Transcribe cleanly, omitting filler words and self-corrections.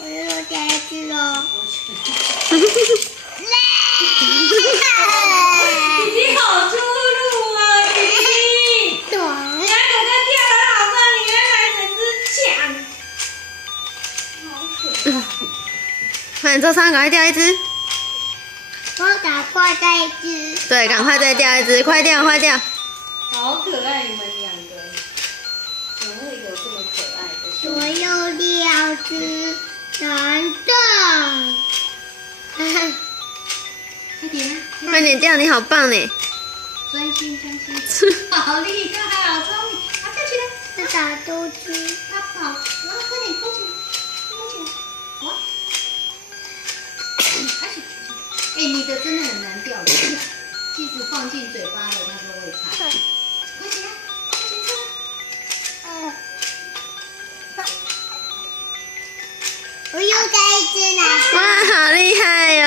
我又掉一只了。弟弟好粗鲁啊，弟弟！对。你看哥哥跳得好棒，你原来整只抢，好可爱。快点，周三赶快掉一只。我赶快再一只。对，赶快再掉一只，快掉，快掉。好可爱，你们两个，怎么会有这么可爱的小我孩？有2只男的。快点啊！快点掉，你好棒呢！专心，好厉害，好聪明！啊，跳起来！这打都吃。他跑，然后快点勾起来，勾起来！哇！哎，你的真的很难掉的，即使放进嘴巴了，它都会卡。快起来，快起来！我又带一只男的。哇，好厉害哟！